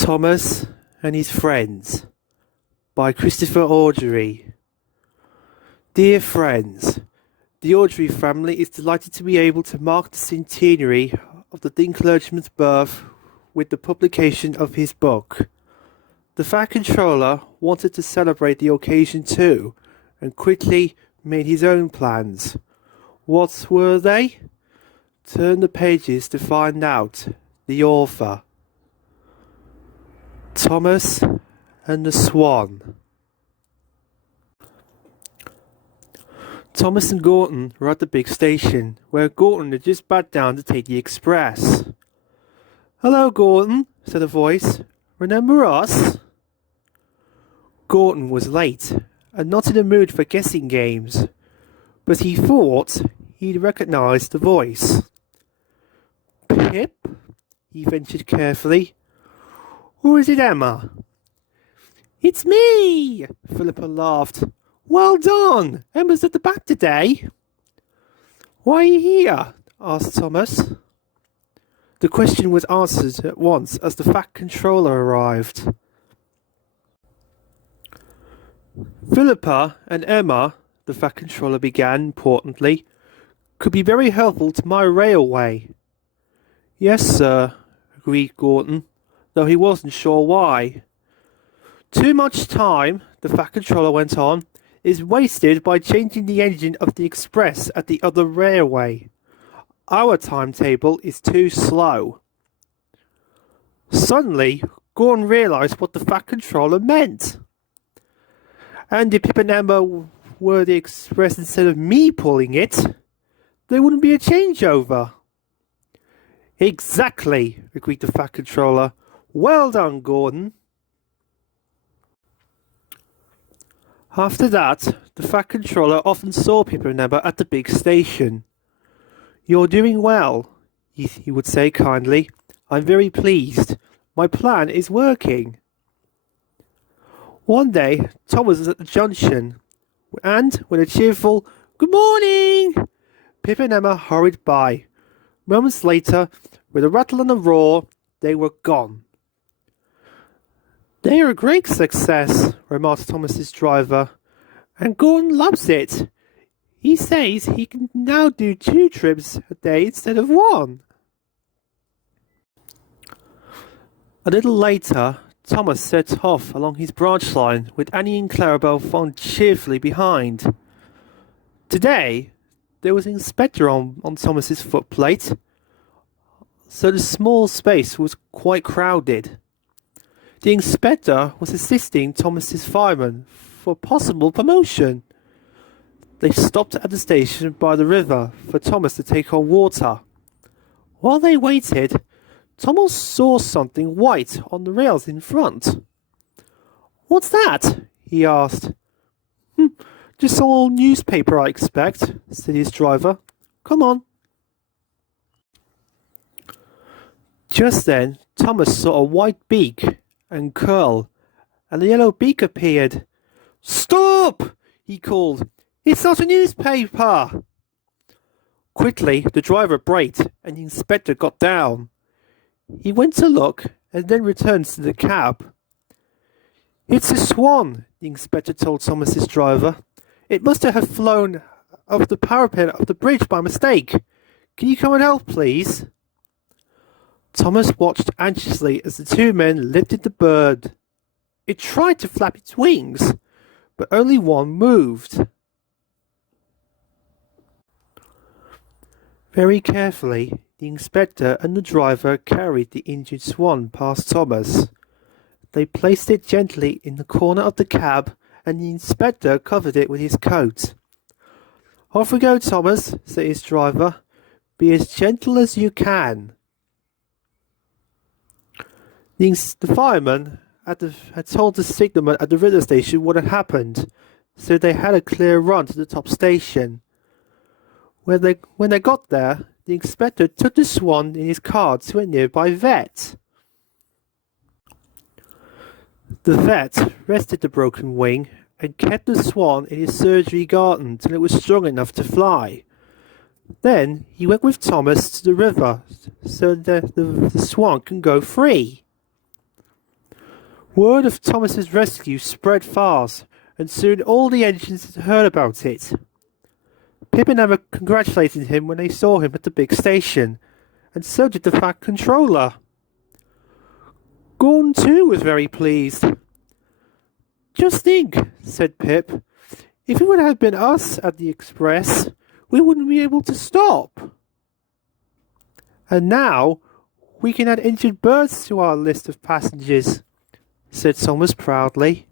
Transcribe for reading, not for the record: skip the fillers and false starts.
Thomas and His Friends by Christopher Audrey. Dear friends, the Audrey family is delighted to be able to mark the centenary of the then clergyman's birth with the publication of his book. The Fat Controller wanted to celebrate the occasion too, and quickly made his own plans. What were they? Turn the pages to find out. The author. Thomas and the Swan. Thomas and Gordon were at the big station, where Gordon had just sat down to take the express. "Hello, Gordon," said a voice. "Remember us?" Gordon was late, and not in the mood for guessing games, but he thought he'd recognized the voice. "Pip?" he ventured carefully. "Or is it Emma?" "It's me!" Philippa laughed. "Well done! Emma's at the back today." "Why are you here?" asked Thomas. The question was answered at once as the Fat Controller arrived. "Philippa and Emma," the Fat Controller began importantly, "could be very helpful to my railway." "Yes, sir," agreed Gordon, though he wasn't sure why. "Too much time," the Fat Controller went on, "is wasted by changing the engine of the express at the other railway. Our timetable is too slow." Suddenly, Gordon realised what the Fat Controller meant. "And if Pip and Emma were the express instead of me pulling it, there wouldn't be a changeover." "Exactly," agreed the Fat Controller. "Well done, Gordon." After that, the Fat Controller often saw Pippa and Emma at the big station. "You're doing well," he would say kindly. "I'm very pleased. My plan is working." One day, Thomas was at the junction, and with a cheerful "Good morning," Pippa and Emma hurried by. Moments later, with a rattle and a roar, they were gone. "They are a great success," remarked Thomas's driver, "and Gordon loves it. He says he can now do 2 trips a day instead of 1. A little later, Thomas set off along his branch line with Annie and Clarabelle following cheerfully behind. Today, there was an inspector on Thomas's footplate, so the small space was quite crowded. The inspector was assisting Thomas's fireman for possible promotion. They stopped at the station by the river for Thomas to take on water. While they waited, Thomas saw something white on the rails in front. "What's that?" he asked. Just some old newspaper, I expect," said his driver. "Come on." Just then, Thomas saw a white beak and curl, and a yellow beak appeared. "Stop!" he called. "It's not a newspaper!" Quickly, the driver braked, and the inspector got down. He went to look, and then returned to the cab. "It's a swan," the inspector told Thomas's driver. "It must have flown off the parapet of the bridge by mistake. Can you come and help, please?" Thomas watched anxiously as the 2 men lifted the bird. It tried to flap its wings, but only one moved. Very carefully, the inspector and the driver carried the injured swan past Thomas. They placed it gently in the corner of the cab, and the inspector covered it with his coat. "Off we go, Thomas," said his driver. "Be as gentle as you can." The fireman had told the signalman at the river station what had happened, so they had a clear run to the top station. When they got there, the inspector took the swan in his car to a nearby vet. The vet rested the broken wing and kept the swan in his surgery garden till it was strong enough to fly. Then he went with Thomas to the river so that the swan can go free. Word of Thomas's rescue spread fast, and soon all the engines had heard about it. Pippa never congratulated him when they saw him at the big station, and so did the Fat Controller. Gordon too was very pleased. "Just think," said Pip, "if it would have been us at the express, we wouldn't be able to stop." "And now we can add injured birds to our list of passengers," said Thomas proudly.